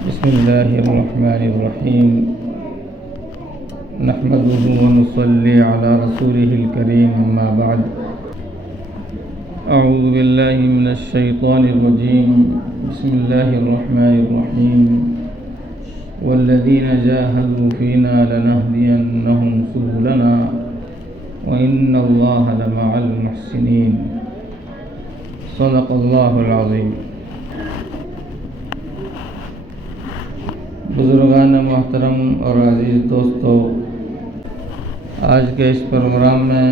بسم الله الرحمن الرحيم نحمده ونصلي على رسوله الكريم أما بعد أعوذ بالله من الشيطان الرجيم بسم الله الرحمن الرحيم والذين جاهدوا فينا لنهدينهم سبلنا وإن الله لمع المحسنين صدق الله العظيم۔ بزرگان محترم اور عزیز دوستو، آج کے اس پروگرام میں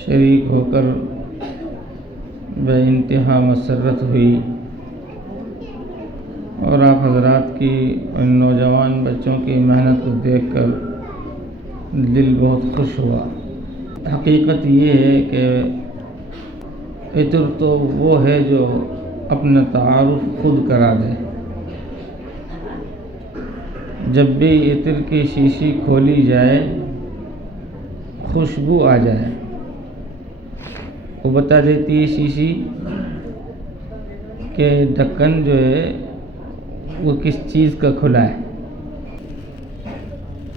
شریک ہو کر بے انتہا مسرت ہوئی اور آپ حضرات کی ان نوجوان بچوں کی محنت کو دیکھ کر دل بہت خوش ہوا۔ حقیقت یہ ہے کہ عطر تو وہ ہے جو اپنا تعارف خود کرا دے۔ جب بھی عطر کی شیشی کھولی جائے خوشبو آ جائے، وہ بتا دیتی ہے شیشی کہ ڈھکن جو ہے وہ کس چیز کا کھلا ہے۔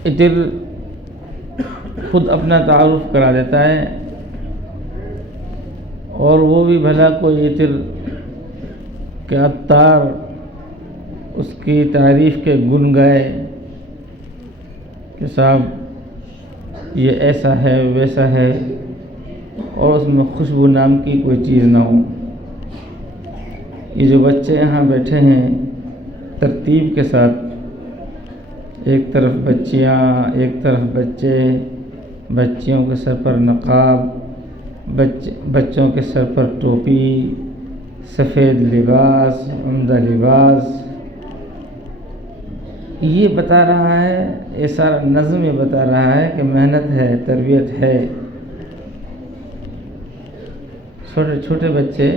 عطر خود اپنا تعارف کرا دیتا ہے، اور وہ بھی بھلا کوئی عطر کہ عطار اس کی تعریف کے گن گائے کہ صاحب یہ ایسا ہے ویسا ہے، اور اس میں خوشبو نام کی کوئی چیز نہ ہو۔ یہ جو بچے یہاں بیٹھے ہیں ترتیب کے ساتھ، ایک طرف بچیاں ایک طرف بچے، بچیوں کے سر پر نقاب، بچوں کے سر پر ٹوپی، سفید لباس، عمدہ لباس، یہ بتا رہا ہے، یہ سارا نظم یہ بتا رہا ہے کہ محنت ہے، تربیت ہے۔ چھوٹے چھوٹے بچے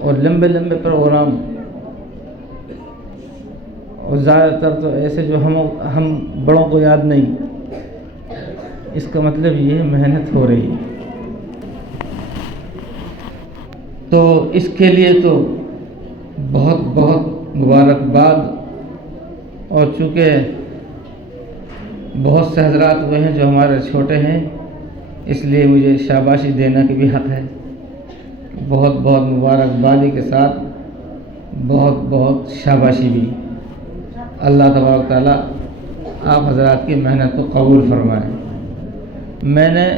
اور لمبے لمبے پروگرام، اور زیادہ تر تو ایسے جو ہم بڑوں کو یاد نہیں۔ اس کا مطلب یہ محنت ہو رہی ہے۔ تو اس کے لیے تو بہت بہت مبارکباد، اور چونکہ بہت سے حضرات ہوئے ہیں جو ہمارے چھوٹے ہیں، اس لیے مجھے شاباشی دینا کی بھی حق ہے۔ بہت بہت مبارکبادی کے ساتھ بہت بہت شاباشی بھی۔ اللہ تبارک تعالیٰ آپ حضرات کی محنت کو قبول فرمائے۔ میں نے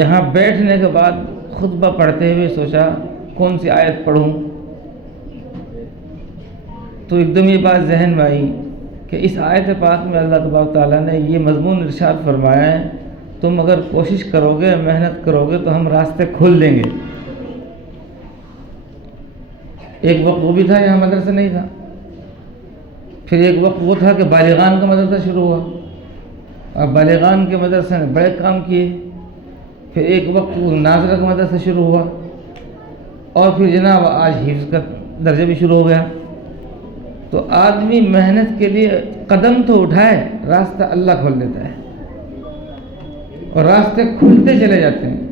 یہاں بیٹھنے کے بعد خطبہ پڑھتے ہوئے سوچا کون سی آیت پڑھوں، تو ایک دم یہ بات ذہن میں آئی کہ اس آیت پاک میں اللہ تبارک تعالیٰ نے یہ مضمون ارشاد فرمایا ہے، تم اگر کوشش کرو گے، محنت کرو گے تو ہم راستے کھول دیں گے۔ ایک وقت وہ بھی تھا یہاں مدرسہ نہیں تھا، پھر ایک وقت وہ تھا کہ بالغان کا مدرسہ شروع ہوا، اور بالغان کے مدرسے نے بڑے کام کیے۔ پھر ایک وقت وہ ناظرہ کا مدرسہ شروع ہوا، اور پھر جناب آج حفظ کا درجہ بھی شروع ہو گیا۔ تو آدمی محنت کے لیے قدم تو اٹھائے، راستہ اللہ کھول دیتا ہے، اور راستے کھلتے چلے جاتے ہیں۔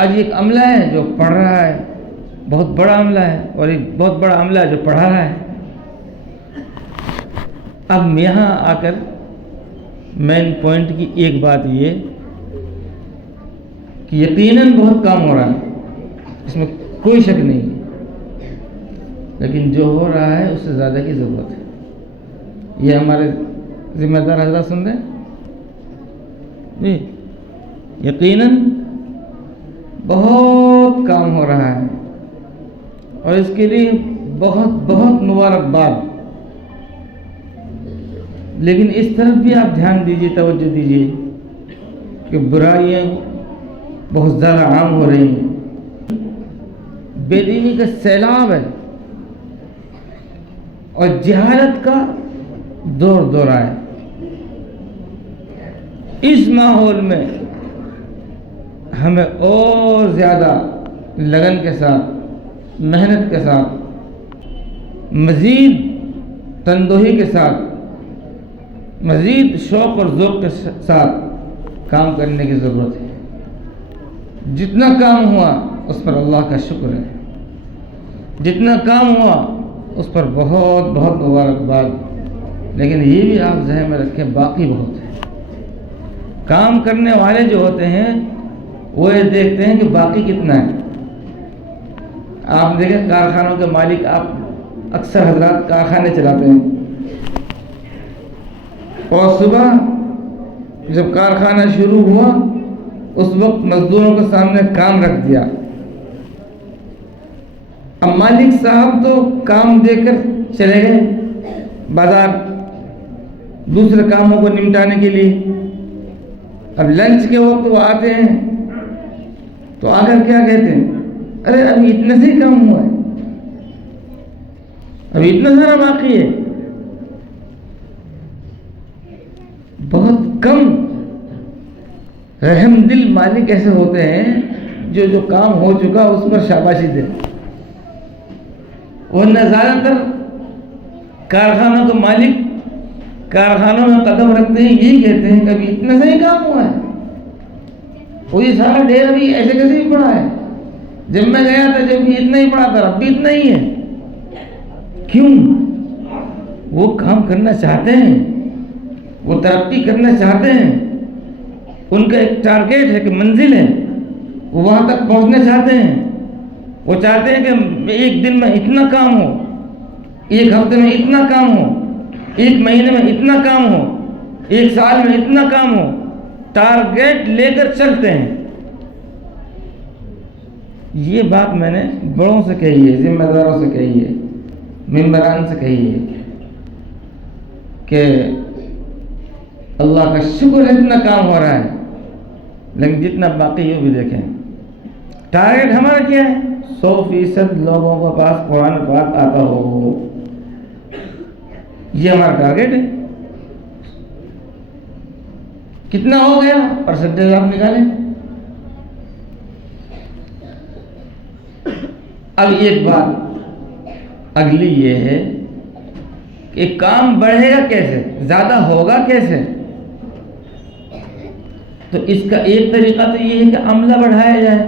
آج ایک عملہ ہے جو پڑھ رہا ہے، بہت بڑا عملہ ہے، اور ایک بہت بڑا عملہ ہے جو پڑھا رہا ہے۔ اب یہاں آ کر مین پوائنٹ کی ایک بات یہ کہ یقیناً بہت کام ہو رہا ہے، اس میں کوئی شک نہیں، لیکن جو ہو رہا ہے اس سے زیادہ کی ضرورت ہے۔ یہ ہمارے ذمہ دار حضرات سن رہے ہیں جی، یقیناً بہت کام ہو رہا ہے، اور اس کے لیے بہت بہت مبارکباد۔ لیکن اس طرف بھی آپ دھیان دیجیے، توجہ دیجیے کہ برائیاں بہت زیادہ عام ہو رہی ہیں، بے دینی کا سیلاب ہے، اور جہالت کا دور دورہ ہے۔ اس ماحول میں ہمیں اور زیادہ لگن کے ساتھ، محنت کے ساتھ، مزید تندوہی کے ساتھ، مزید شوق اور ذوق کے ساتھ کام کرنے کی ضرورت ہے۔ جتنا کام ہوا اس پر اللہ کا شکر ہے، جتنا کام ہوا اس پر بہت بہت مبارکباد، لیکن یہ بھی آپ ذہن میں رکھیں باقی بہت ہے۔ کام کرنے والے جو ہوتے ہیں وہ یہ دیکھتے ہیں کہ باقی کتنا ہے۔ آپ دیکھیں کارخانوں کے مالک، آپ اکثر حضرات کارخانے چلاتے ہیں، اور صبح جب کارخانہ شروع ہوا اس وقت مزدوروں کے سامنے کام رکھ دیا۔ اب مالک صاحب تو کام دے کر چلے گئے بازار دوسرے کاموں کو نمٹانے کے لیے۔ اب لنچ کے وقت وہ آتے ہیں تو آ کر کیا کہتے ہیں؟ ارے ابھی اتنا سے ہی کام ہوا ہے، ابھی اتنا سارا باقی ہے۔ بہت کم رحم دل مالک ایسے ہوتے ہیں جو کام ہو چکا اس پر شاباشی دے، ورنہ زیادہ تر کارخانوں کے مالک کارخانوں میں قدم رکھتے ہیں یہی کہتے ہیں کہ ابھی اتنا سے ہی کام ہوا ہے، وہ یہ سارا ڈھیر ابھی ایسے کیسے ہی پڑا ہے، جب میں گیا تھا جب بھی اتنا ہی پڑا تھا اب بھی اتنا ہی ہے۔ کیوں؟ وہ کام کرنا چاہتے ہیں، وہ ترقی کرنا چاہتے ہیں، ان کا ایک ٹارگیٹ ہے کہ منزل ہے، وہ وہاں تک پہنچنا چاہتے ہیں۔ وہ چاہتے ہیں کہ ایک دن میں اتنا کام ہو، ایک ہفتے میں اتنا کام ہو، ایک مہینے میں اتنا کام ہو، ایک سال میں اتنا کام ہو، ٹارگیٹ لے کر چلتے ہیں۔ یہ بات میں نے بڑوں سے کہی ہے، ذمہ داروں سے کہی ہے، ممبران سے کہی ہے کہ اللہ کا شکر ہے اتنا کام ہو رہا ہے، لیکن جتنا باقی ہو بھی دیکھیں۔ ٹارگیٹ ہمارا کیا ہے؟ 100% لوگوں کے پاس قرآن پاک آتا ہو، یہ ہمارا ٹارگیٹ ہے۔ کتنا ہو گیا پرسنٹیج آپ نکالیں۔ اب ایک بات اگلی یہ ہے کہ کام بڑھے گا کیسے، زیادہ ہوگا کیسے؟ تو اس کا ایک طریقہ تو یہ ہے کہ عملہ بڑھایا جائے،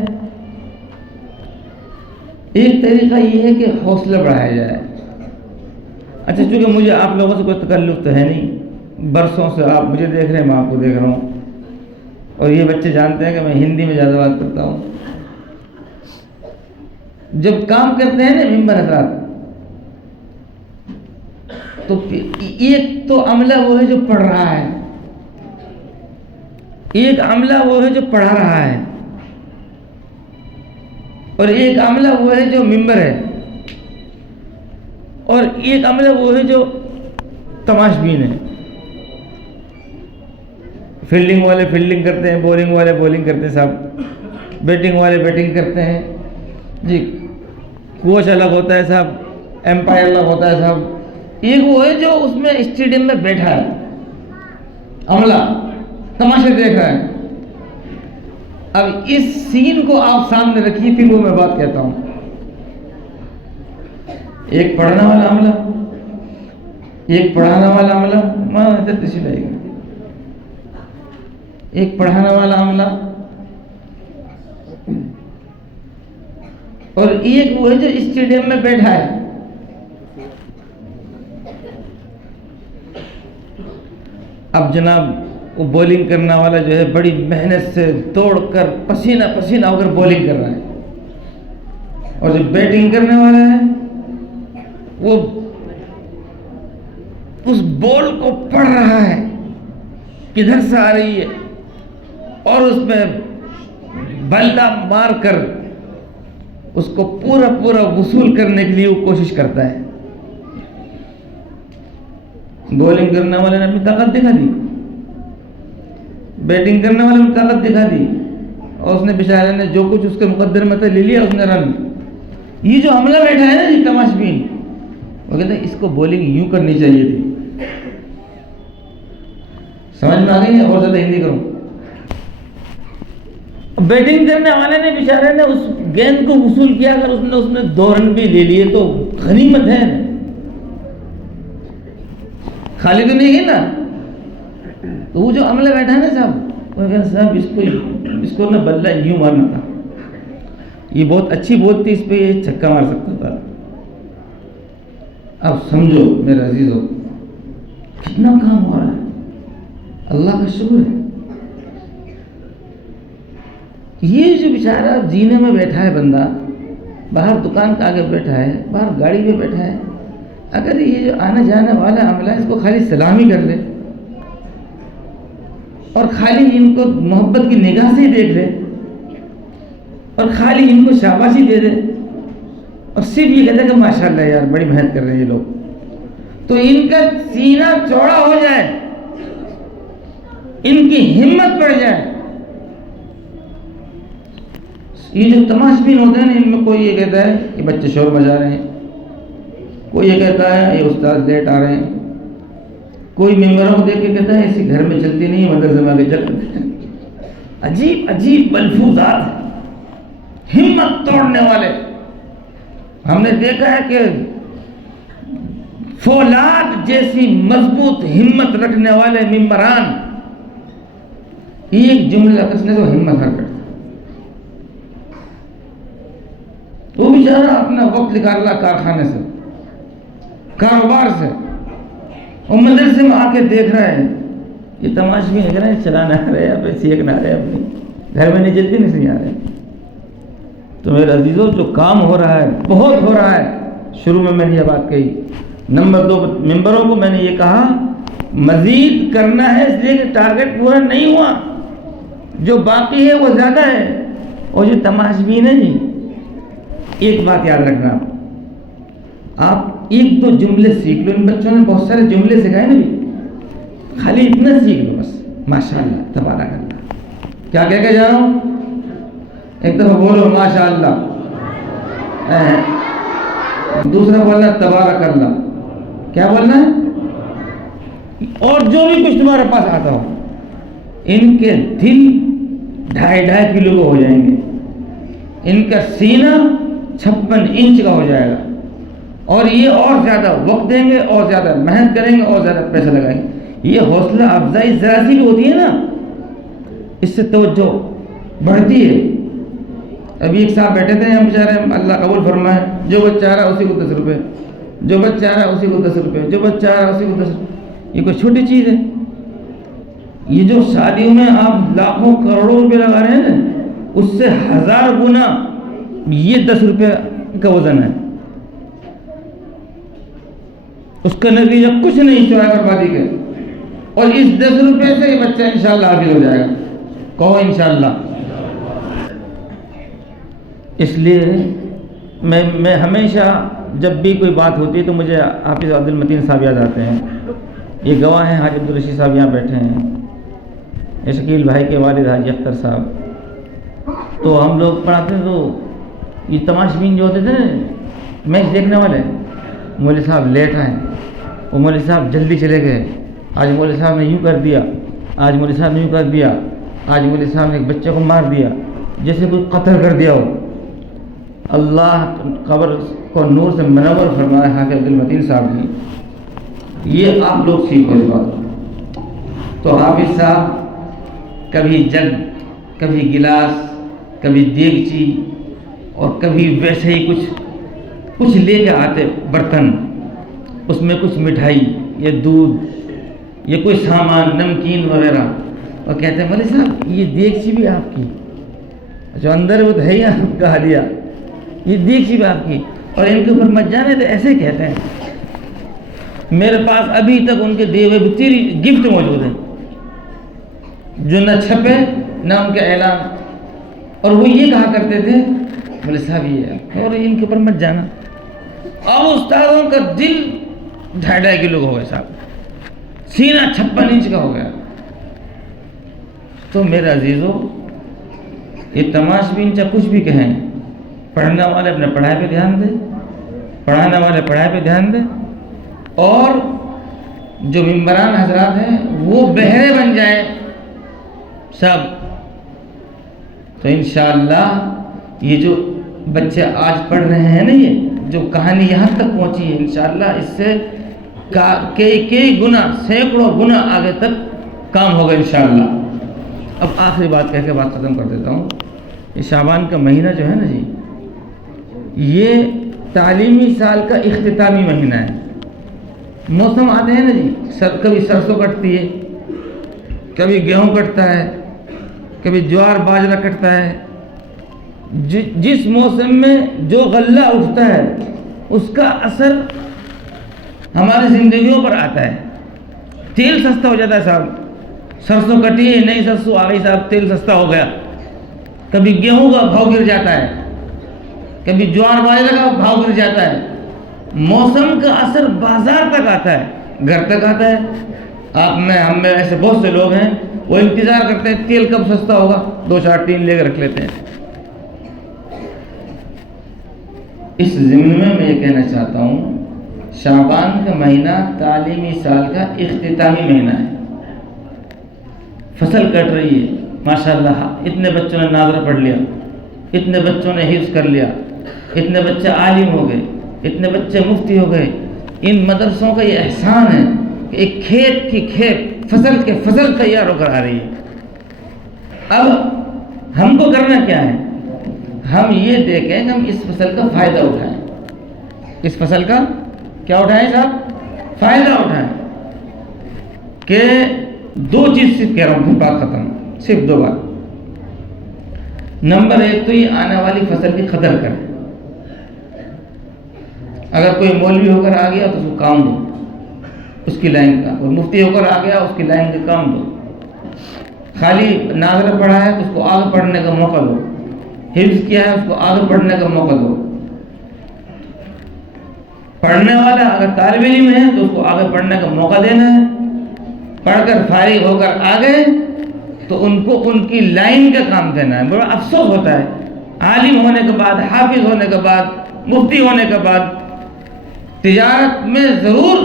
ایک طریقہ یہ ہے کہ حوصلہ بڑھایا جائے۔ اچھا، چونکہ مجھے آپ لوگوں سے کوئی تکلف تو ہے نہیں، برسوں سے آپ مجھے دیکھ رہے ہیں، میں آپ کو دیکھ رہا ہوں، اور یہ بچے جانتے ہیں کہ میں ہندی میں زیادہ بات کرتا ہوں۔ جب کام کرتے ہیں نا ممبر حضرات، تو ایک تو عملہ وہ ہے جو پڑھ رہا ہے، ایک عملہ وہ ہے جو پڑھا رہا ہے، اور ایک عملہ وہ ہے جو ممبر ہے، اور ایک عملہ وہ ہے جو تماش بین ہے۔ فیلڈنگ والے فیلڈنگ کرتے ہیں، بولنگ والے بولنگ کرتے ہیں صاحب، بیٹنگ والے بیٹنگ کرتے ہیں جی، کوچ الگ ہوتا ہے صاحب، امپائر الگ ہوتا ہے صاحب۔ ایک وہ ہے جو اس میں اسٹیڈیم میں بیٹھا ہے، عملہ تماشے دیکھ رہا ہے۔ اب اس سین کو آپ سامنے رکھیے، پھر وہ میں بات کہتا ہوں۔ ایک پڑھنے والا عملہ، ایک پڑھانے والا عملہ، ایک پڑھانے والا عملہ، اور ایک وہ ہے جو اسٹیڈیم میں بیٹھا ہے۔ اب جناب وہ بولنگ کرنے والا جو ہے بڑی محنت سے دوڑ کر پسینہ پسینہ ہو کر بولنگ کر رہا ہے، اور جو بیٹنگ کرنے والا ہے وہ اس بال کو پڑھ رہا ہے کدھر سے آ رہی ہے، اور اس میں بلہ مار کر اس کو پورا پورا وصول کرنے کے لیے وہ کوشش کرتا ہے۔ بولنگ کرنے والے نے اپنی طاقت دکھا دی، بیٹنگ کرنے والے نے طاقت دکھا دی، اور اس نے بیچارے نے جو کچھ اس کے مقدر میں تھا لے لیا، اس نے رن۔ یہ جو عملہ بیٹھا ہے نا جی تماش بین، وہ کہتے ہیں اس کو بولنگ یوں کرنی چاہیے تھی۔ سمجھ میں آ گئی ہے؟ اور زیادہ ہندی کروں۔ بیٹنگ کرنے والے نے بیچارے نے اس گیند کو وصول کیا، اگر اس نے 2 رن بھی لے لیے تو غنیمت ہے، خالی تو نہیں ہے نا۔ تو وہ جو عملہ بیٹھا ہے نا صاحب، وہ کہا صاحب اس کو بلہ یوں مارنا تھا، یہ بہت اچھی بول تھی، اس پہ یہ چھکا مار سکتا تھا، اب سمجھو میرے عزیزو کتنا کام ہو رہا ہے، اللہ کا شکر ہے۔ یہ جو بیچارہ جینے میں بیٹھا ہے بندہ، باہر دکان کے آگے بیٹھا ہے، باہر گاڑی پہ بیٹھا ہے، اگر یہ جو آنے جانے والا عملہ ہے اس کو خالی سلامی کر لے اور خالی ان کو محبت کی نگاہ سے ہی دیکھ لے اور خالی ان کو شاباشی دے دے اور صرف یہ کہتے کہ ماشاءاللہ یار بڑی محنت کر رہے ہیں یہ لوگ، تو ان کا سینہ چوڑا ہو جائے، ان کی ہمت بڑھ جائے۔ یہ جو تماشبین ہوتے ہیں نا، ان میں کوئی یہ کہتا ہے کہ بچے شور بجا رہے ہیں، کوئی یہ کہتا ہے یہ استاد لیٹ آ رہے ہیں، کوئی ممبروں کو دیکھ کے کہتا ہے اسی گھر میں چلتی نہیں مدرسے میں آگے چلتے ہیں۔ عجیب عجیب ملفوظات، ہمت توڑنے والے۔ ہم نے دیکھا ہے کہ فولاد جیسی مضبوط ہمت رکھنے والے ممبران ایک جملہ کسنے تو ہمت ہر کرتا، وہ بیچارہ اپنا وقت نکال رہا کارخانے سے، کاروبار سے، اور مدرسے میں آ کے دیکھ رہا ہے یہ تماشبین ہے کہ چلانا آ رہے ہیں یا سیکھنا آ رہے ہیں، اپنی گھر میں نہیں جلدی نہیں آ رہے۔ تو میرے عزیزوں جو کام ہو رہا ہے بہت ہو رہا ہے۔ شروع میں نے یہ بات کہی، نمبر 2 ممبروں کو میں نے یہ کہا مزید کرنا ہے، اس لیے کہ ٹارگٹ پورا نہیں ہوا، جو باقی ہے وہ زیادہ ہے۔ اور جو تماشبین ہے جی، ایک بات یاد رکھنا، آپ 1-2 جملے سیکھ لو، ان بچوں نے بہت سارے جملے سکھائے نا بھی، خالی اتنا سیکھ لو بس، ماشاءاللہ تبارک اللہ۔ کیا کہہ کے جاؤ؟ ایک دفعہ بولو ماشاءاللہ، دوسرا بولنا تبارک اللہ، کیا بولنا ہے؟ اور جو بھی کچھ تمہارے پاس آتا ہو، ان کے دل 2.5 کلو کے ہو جائیں گے، ان کا سینہ 56 انچ کا ہو جائے گا، اور یہ اور زیادہ وقت دیں گے، اور زیادہ محنت کریں گے، اور زیادہ پیسہ لگائیں گے۔ یہ حوصلہ افزائی ذرا سی بھی ہوتی ہے نا، اس سے توجہ بڑھتی ہے۔ ابھی ایک صاحب بیٹھے تھے ہم بیچارے، اللہ قبول فرمائے، جو بچہ آ رہا ہے اسی کو 10 روپے، جو بچہ آ رہا ہے اسی کو 10 روپے، جو بچہ آ رہا ہے اسی کو 10 روپے۔ یہ کوئی چھوٹی چیز ہے؟ یہ جو شادیوں میں آپ لاکھوں کروڑوں روپے لگا رہے ہیں نا، اس سے 1000 گنا یہ 10 روپے کا وزن ہے۔ اس کا نتیجہ کچھ نہیں سوائے بربادی کے، اور اس 10 روپے سے یہ بچہ انشاءاللہ حافظ ہو جائے گا، کہو انشاءاللہ۔ اس لیے میں ہمیشہ جب بھی کوئی بات ہوتی ہے تو مجھے حافظ عبد المتین صاحب یاد آتے ہیں۔ یہ گواہ ہیں، حاجی عبدالرشید صاحب یہاں بیٹھے ہیں، یہ شکیل بھائی کے والد حاجی اختر صاحب۔ تو ہم لوگ پڑھاتے ہیں تو یہ تماشبین جو ہوتے تھے نا، میچ دیکھنے والے، مولوی صاحب لیٹ آئے، وہ مولوی صاحب جلدی چلے گئے، آج مولوی صاحب نے یوں کر دیا، آج مولوی صاحب نے یوں کر دیا، آج مولوی صاحب نے ایک بچے کو مار دیا، جیسے کوئی قتل کر دیا ہو۔ اللہ قبر کو نور سے منور فرمائے حافظ عبد المتین صاحب کی، یہ آپ لوگ سیکھو اس بات۔ تو حافظ صاحب کبھی جگ، کبھی گلاس، کبھی دیگچی، اور کبھی ویسے ہی کچھ لے کے آتے برتن، اس میں کچھ مٹھائی یا دودھ یا کوئی سامان نمکین وغیرہ، اور کہتے ہیں مولوی صاحب یہ دیگچی بھی آپ کی، جو اندر وہ ہے آپ کا ہدیہ، یہ دیگچی بھی آپ کی، اور ان کے اوپر مت جانے تو ایسے کہتے ہیں۔ میرے پاس ابھی تک ان کے دیے ہوئے تیری گفٹ موجود ہیں، جو نہ چھپے نہ ان کے اعلان، اور وہ یہ کہا کرتے تھے مولوی صاحب یہ ہے، اور ان کے اوپر مت جانا۔ اب استادوں کا دل 2.5 کلو کا ہو گیا صاحب، سینہ 56 انچ کا ہو گیا۔ تو میرے عزیزو، یہ تماشبین چاہے کچھ بھی کہیں، پڑھنے والے اپنے پڑھائی پہ دھیان دیں، پڑھانے والے پڑھائی پہ دھیان دیں، اور جو ممبران حضرات ہیں وہ بہرے بن جائیں سب۔ تو انشاءاللہ یہ جو بچے آج پڑھ رہے ہیں نا، یہ جو کہانی یہاں تک پہنچی ہے، انشاءاللہ اس سے کئی گنا، سینکڑوں گنا آگے تک کام ہوگا انشاءاللہ۔ اب آخری بات کہہ کے بات ختم کر دیتا ہوں۔ یہ شعبان کا مہینہ جو ہے نا جی، یہ تعلیمی سال کا اختتامی مہینہ ہے۔ موسم آتے ہیں نا جی، کبھی سرسوں کٹتی ہے، کبھی گیہوں کٹتا ہے، کبھی جوار باجرہ کٹتا ہے. جس موسم میں جو غلہ اٹھتا ہے اس کا اثر ہماری زندگیوں پر آتا ہے. تیل سستا ہو جاتا ہے صاحب، سرسوں کٹی ہے، نہیں سرسوں آ گئی صاحب، تیل سستا ہو گیا. کبھی گیہوں کا بھاؤ گر جاتا ہے، کبھی جوار باجرہ کا بھاؤ گر جاتا ہے. موسم کا اثر بازار تک آتا ہے، گھر تک آتا ہے. ہم میں ایسے بہت سے لوگ ہیں وہ انتظار کرتے ہیں تیل کب سستا ہوگا، 2-4 ٹین لے کے رکھ لیتے ہیں. اس ضمن میں یہ کہنا چاہتا ہوں، شعبان کا مہینہ تعلیمی سال کا اختتامی مہینہ ہے. فصل کٹ رہی ہے، ماشاءاللہ اتنے بچوں نے ناظرہ پڑھ لیا، اتنے بچوں نے حفظ کر لیا، اتنے بچے عالم ہو گئے، اتنے بچے مفتی ہو گئے. ان مدرسوں کا یہ احسان ہے کہ ایک کھیت کی کھیت، فصل کے فصل تیار ہو کر آ رہی ہے. اب ہم کو کرنا کیا ہے؟ ہم یہ دیکھیں کہ ہم اس فصل کا فائدہ اٹھائیں. اس فصل کا کیا اٹھائیں صاحب؟ فائدہ اٹھائیں. کہ 2 چیز صرف کہہ رہا ہوں، بات ختم، صرف 2 بات. نمبر 1 تو یہ آنے والی فصل کی قدر کریں. اگر کوئی مولوی ہو کر آ گیا تو اس کو کام دو، اس کی لائن کا. کوئی مفتی ہو کر آ گیا، اس کی لائن کا کام دو. خالی ناظرہ پڑھا ہے تو اس کو آگے پڑھنے کا موقع دو. حفظ کیا ہے اس کو آگے پڑھنے کا موقع دو. پڑھنے والا اگر طالب علم ہے تو اس کو آگے پڑھنے کا موقع دینا ہے. پڑھ کر فارغ ہو کر آ گئے تو ان کو ان کی لائن کا کام دینا ہے. بڑا افسوس ہوتا ہے عالم ہونے کے بعد، حافظ ہونے کے بعد، مفتی ہونے کے بعد تجارت میں ضرور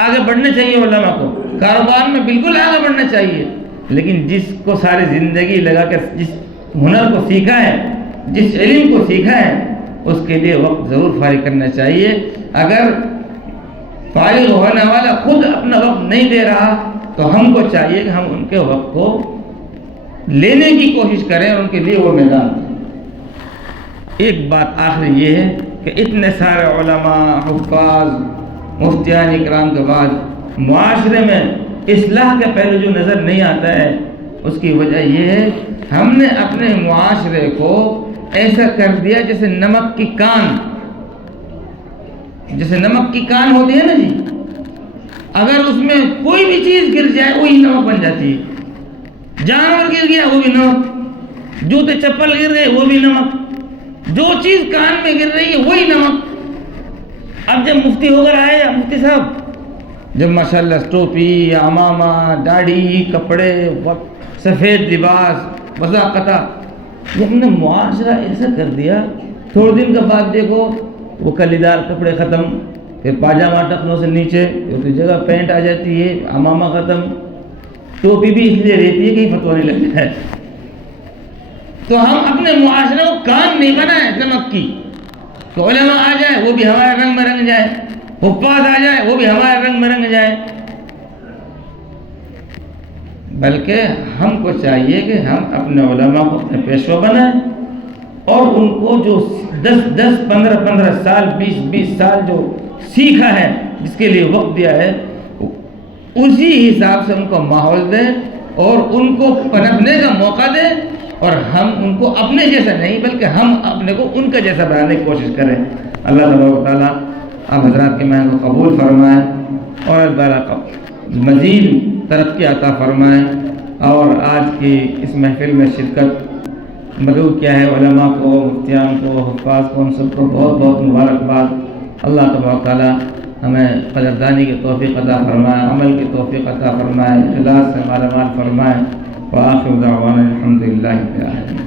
آگے بڑھنا چاہیے علماء کو، کاروبار میں بالکل آگے بڑھنا چاہیے، لیکن جس کو ساری زندگی لگا کر جس ہنر کو سیکھا ہے، جس علم کو سیکھا ہے، اس کے لیے وقت ضرور فارغ کرنا چاہیے. اگر فارغ ہونے والا خود اپنا وقت نہیں دے رہا تو ہم کو چاہیے کہ ہم ان کے وقت کو لینے کی کوشش کریں، ان کے لیے وہ میدان دیں. ایک بات آخری یہ ہے کہ اتنے سارے علماء، حفاظ، مفتیان اکرام کے بعد معاشرے میں اصلاح کا پہلو جو نظر نہیں آتا ہے، اس کی وجہ یہ ہے ہم نے اپنے معاشرے کو ایسا کر دیا جیسے نمک کی کان. جیسے نمک کی کان ہوتی ہے نا جی، اگر اس میں کوئی بھی چیز گر جائے وہی نمک بن جاتی ہے. جانور گر گیا وہ بھی نمک، جوتے چپل گر گئے وہ بھی نمک، جو چیز کان میں گر رہی ہے وہی نمک. اب جب مفتی ہو کر آئے، مفتی صاحب جب ماشاءاللہ ٹوپی، عمامہ، داڑھی، کپڑے، سفید لباس، وضاقتہ، یہ ہم نے معاشرہ ایسا کر دیا، تھوڑے دن کے بعد دیکھو وہ کلیدار کپڑے ختم، پھر پاجامہ ٹخنوں سے نیچے، اس کی جگہ پینٹ آ جاتی ہے، عمامہ ختم، ٹوپی بھی اس لیے رہتی ہے کہ فتوہ نہیں لگتا ہے. تو ہم اپنے معاشرے کو کان نہیں بنائے نمک کی، تو علماء آ جائے وہ بھی ہمارے رنگ میں رنگ جائے، حفاظ آ جائے وہ بھی ہمارے رنگ میں رنگ جائے. بلکہ ہم کو چاہیے کہ ہم اپنے علماء کو اپنے پیشوا بنائیں، اور ان کو جو 10 15 سال 20 سال جو سیکھا ہے، جس کے لیے وقت دیا ہے، اسی حساب سے ان کو ماحول دیں اور ان کو پنپنے کا موقع دیں، اور ہم ان کو اپنے جیسا نہیں بلکہ ہم اپنے کو ان کا جیسا بنانے کی کوشش کریں. اللہ تبارک و تعالیٰ آپ حضرات کے محنت کو قبول فرمائیں اور اللہ تعالیٰ مزید ترقی عطا فرمائیں. اور آج کی اس محفل میں شرکت مدعو کیا ہے علماء کو، مفتیان کو، حفاظ کو، ہم سب کو بہت بہت مبارکباد. اللہ تبارک و تعالیٰ ہمیں قدردانی کی توفیق عطا فرمائے، عمل کی توفیق عطا فرمائے، اخلاص سے مالا مال فرمائے. وآخر دعوانا الحمد للہ رب العالمین.